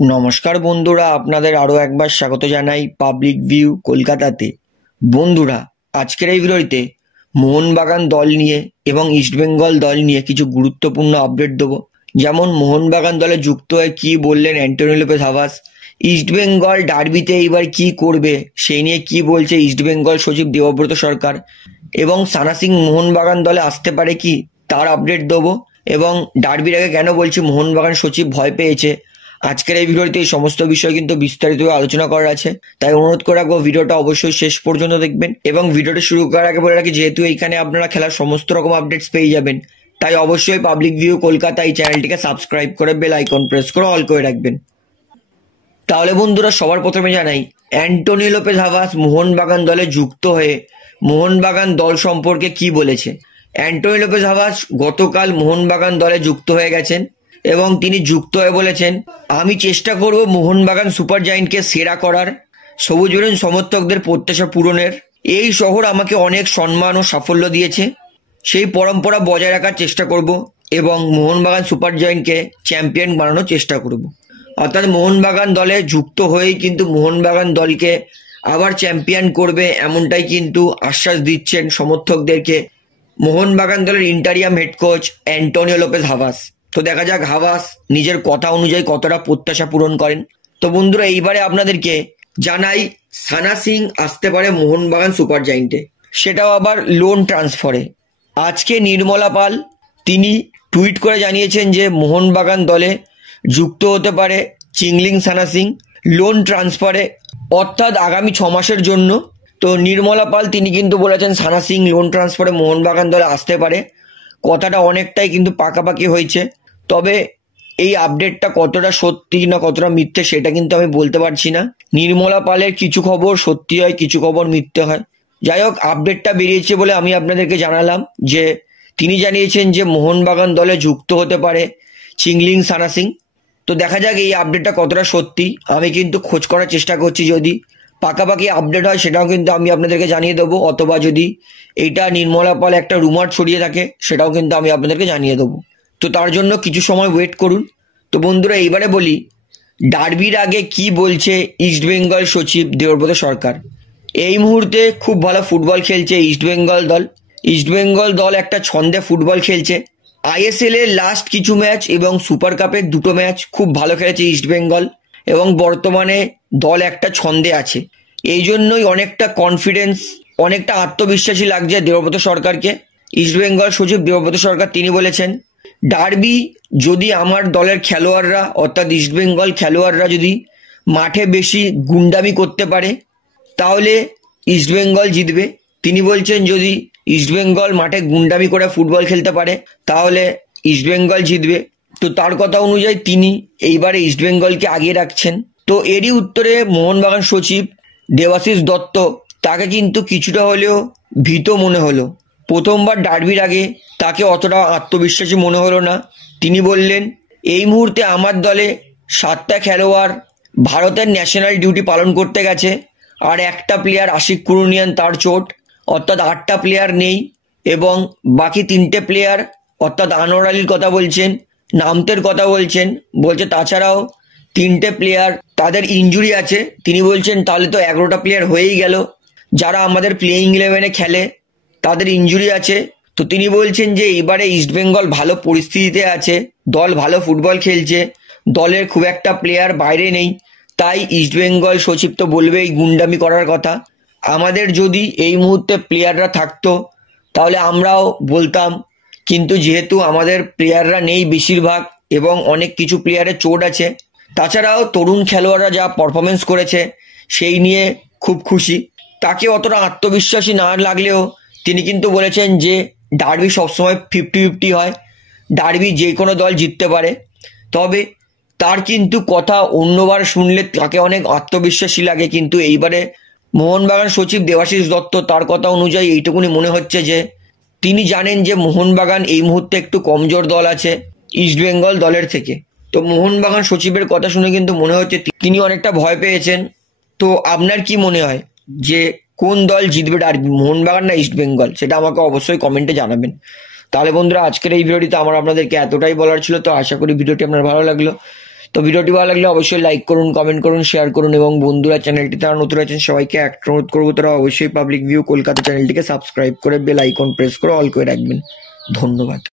নমস্কার বন্ধুরা, আপনাদের আরও একবার স্বাগত জানাই পাবলিক ভিউ কলকাতাতে। বন্ধুরা, আজকের এই ভিডিওতে মোহনবাগান দল নিয়ে এবং ইস্টবেঙ্গল দল নিয়ে কিছু গুরুত্বপূর্ণ আপডেট দেবো। যেমন মোহনবাগান দলে যুক্ত হয়ে কী বললেন অ্যান্টোনি লোপেজ হাভাস, ইস্টবেঙ্গল ডার্বিতে এইবার কি করবে সেই নিয়ে কি বলছে ইস্টবেঙ্গল সচিব দেবব্রত সরকার, এবং সানা সিং মোহনবাগান দলে আসতে পারে কি তার আপডেট দেবো, এবং ডার্বির আগে কেন বলছি মোহনবাগান সচিব ভয় পেয়েছে। আজকের এই ভিডিওতে এই সমস্ত বিষয় কিন্তু বিস্তারিতভাবে আলোচনা করা আছে, তাই অনুরোধ করে রাখবো ভিডিওটা অবশ্যই শেষ পর্যন্ত দেখবেন। এবং ভিডিওটা শুরু করার আগে বলে রাখি, যেহেতু এইখানে আপনারা খেলার সমস্ত রকম আপডেটস পেয়ে যাবেন, তাই অবশ্যই পাবলিক ভিউ কলকাতা এই চ্যানেলটিকে সাবস্ক্রাইব করে বেল আইকন প্রেস করে অল করে রাখবেন। তাহলে বন্ধুরা, সবার প্রথমে জানাই অ্যান্টোনি লোপেজ হাভাস মোহনবাগান দলে যুক্ত হয়ে মোহনবাগান দল সম্পর্কে কি বলেছে। অ্যান্টোনি লোপেজ হাভাস গতকাল মোহনবাগান দলে যুক্ত হয়ে গেছেন এবং তিনি যুক্ত হয়ে বলেছেন, আমি চেষ্টা করব মোহনবাগান সুপার জায়েন্টকে সেরা করার, সবুজ বেরুন সমর্থকদের প্রত্যাশা পূরণের। এই শহর আমাকে অনেক সম্মান ও সাফল্য দিয়েছে, সেই পরম্পরা বজায় রাখার চেষ্টা করব এবং মোহনবাগান সুপার জায়েন্টকে চ্যাম্পিয়ন বানানোর চেষ্টা করব। অর্থাৎ মোহনবাগান দলে যুক্ত হয়েই কিন্তু মোহনবাগান দলকে আবার চ্যাম্পিয়ন করবে এমনটাই কিন্তু আশ্বাস দিচ্ছেন সমর্থকদেরকে মোহনবাগান দলের interim head coach Antonio Lopez হাভাস। তো দেখা যাক হাভাস নিজের কথা অনুযায়ী কতটা প্রত্যাশা পূরণ করেন। তো বন্ধুরা, এইবারে আপনাদেরকে জানাই সানা সিং আসতে পারে মোহনবাগান সুপার জায়েন্টে, সেটাও আবার লোন ট্রান্সফারে। আজকে নির্মলা পাল তিনি টুইট করে জানিয়েছেন যে মোহনবাগান দলে যুক্ত হতে পারে চিংলিং সানা সিং লোন ট্রান্সফারে, অর্থাৎ আগামী 6 মাসের জন্য। তো নির্মলা পাল তিনি কিন্তু বলেছেন সানা সিং লোন ট্রান্সফারে মোহনবাগান দলে আসতে পারে, কথাটা অনেকটাই কিন্তু পাকাপাকি হয়েছে। তবে এই আপডেটটা কতটা সত্যি না কতটা মিথ্যে সেটা কিন্তু আমি বলতে পারছি না। নির্মলা পালের কিছু খবর সত্যি হয়, কিছু খবর মিথ্যে হয়। যাই হোক, আপডেটটা বেরিয়েছে বলে আমি আপনাদেরকে জানালাম যে তিনি জানিয়েছেন যে মোহনবাগান দলে যুক্ত হতে পারে চিংলিং সানা সিং। তো দেখা যাক এই আপডেটটা কতটা সত্যি, আমি কিন্তু খোঁজ করার চেষ্টা করছি, যদি পাকাপাকি আপডেট হয় সেটাও কিন্তু আমি আপনাদেরকে জানিয়ে দেবো, অথবা যদি এইটা নির্মলা পাল একটা রুমার ছড়িয়ে থাকে সেটাও কিন্তু আমি আপনাদেরকে জানিয়ে দেবো। তো তার জন্য কিছু সময় ওয়েট করুন। তো বন্ধুরা, এইবারে বলি ডার্বির আগে কি বলছে ইস্টবেঙ্গল সচিব দেবব্রত সরকার। এই মুহূর্তে খুব ভালো ফুটবল খেলছে ইস্টবেঙ্গল দল। ইস্টবেঙ্গল দল একটা ছন্দে ফুটবল খেলছে। আইএসএল এর লাস্ট কিছু ম্যাচ এবং সুপার কাপের 2টো ম্যাচ খুব ভালো খেলেছে ইস্টবেঙ্গল, এবং বর্তমানে দল একটা ছন্দে আছে। এই জন্যই অনেকটা কনফিডেন্স, অনেকটা আত্মবিশ্বাসী লাগছে দেবব্রত সরকারকে। ইস্টবেঙ্গল সচিব দেবব্রত সরকার তিনি বলেছেন, ডার্বি যদি আমার দলের খেলোয়াড়রা অর্থাৎ ইস্টবেঙ্গল খেলোয়াড়রা যদি মাঠে বেশি গুন্ডামি করতে পারে তাহলে ইস্টবেঙ্গল জিতবে। তিনি বলছেন যদি ইস্টবেঙ্গল মাঠে গুন্ডামি করে ফুটবল খেলতে পারে তাহলে ইস্টবেঙ্গল জিতবে। তো তার কথা অনুযায়ী তিনি এইবারে ইস্টবেঙ্গলকে আগিয়ে রাখছেন। তো এরই উত্তরে মোহনবাগান সচিব দেবাশিস দত্ত তাকে কিন্তু কিছুটা হলেও ভীত মনে হলো। প্রথমবার ডার্বির আগে তাকে অতটা আত্মবিশ্বাসী মনে হলো না। তিনি বললেন, এই মুহূর্তে আমার দলে 7টা খেলোয়াড় ভারতের ন্যাশনাল ডিউটি পালন করতে গেছে, আর একটা প্লেয়ার আশিক কুরুনিয়ান তার চোট, অর্থাৎ 8টা প্লেয়ার নেই, এবং বাকি 3টে প্লেয়ার অর্থাৎ আনোয়ার আলীর কথা বলছেন, নামতের কথা বলছেন, বলছে তাছাড়াও 3টে প্লেয়ার তাদের ইনজুরি আছে। তিনি বলছেন তাহলে তো 11টা প্লেয়ার হয়েই গেল, যারা আমাদের প্লেয়িং 11-এ খেলে তাদের ইনজুরি আছে। তো তিনি বলছেন যে এবারে ইস্টবেঙ্গল ভালো পরিস্থিতিতে আছে, দল ভালো ফুটবল খেলছে, দলের খুব একটা প্লেয়ার বাইরে নেই, তাই ইস্টবেঙ্গল সচিব তো বলবেই গুন্ডামি করার কথা। আমাদের যদি এই মুহূর্তে প্লেয়াররা থাকতো তাহলে আমরাও বলতাম, কিন্তু যেহেতু আমাদের প্লেয়াররা নেই বেশিরভাগ এবং অনেক কিছু প্লেয়ারের চোট আছে, তাছাড়াও তরুণ খেলোয়াড়রা যা পারফরমেন্স করেছে সেই নিয়ে খুব খুশি। তাকে অতটা আত্মবিশ্বাসী না লাগলেও তিনি কিন্তু বলেছেন যে ডার্বি সবসময় 50-50 হয়, ডার্বি যে কোনো দল জিততে পারে। তবে তার কিন্তু কথা অন্যবার শুনলে তাকে অনেক আত্মবিশ্বাসী লাগে, কিন্তু এইবারে মোহনবাগান সচিব দেবাশিস দত্ত তার কথা অনুযায়ী এইটুকুনি মনে হচ্ছে যে তিনি জানেন যে মোহনবাগান এই মুহূর্তে একটু কমজোর দল আছে ইস্টবেঙ্গল দলের থেকে। তো মোহনবাগান সচিবের কথা শুনে কিন্তু মনে হচ্ছে তিনি অনেকটা ভয় পেয়েছেন। তো আপনার কি মনে হয় যে কোন দল জিতবে ডার্বি, মোহনবাগান না ইস্টবেঙ্গল, সেটা আমাকে অবশ্যই কমেন্টে জানাবেন। তাহলে বন্ধুরা, আজকের এই ভিডিওটিতে আমার আপনাদেরকে এতটাই বলার ছিল। তো আশা করি ভিডিওটি আপনার ভালো লাগলো। তো ভিডিওটি ভালো লাগলে অবশ্যই লাইক করুন, কমেন্ট করুন, শেয়ার করুন এবং বন্ধুরা চ্যানেলটি তারা নতুন আছেন সবাইকে একটা অনুরোধ করবো তারা অবশ্যই পাবলিক ভিউ কলকাতা চ্যানেলটিকে সাবস্ক্রাইব করে বেল আইকন প্রেস করে অল করে রাখবেন। ধন্যবাদ।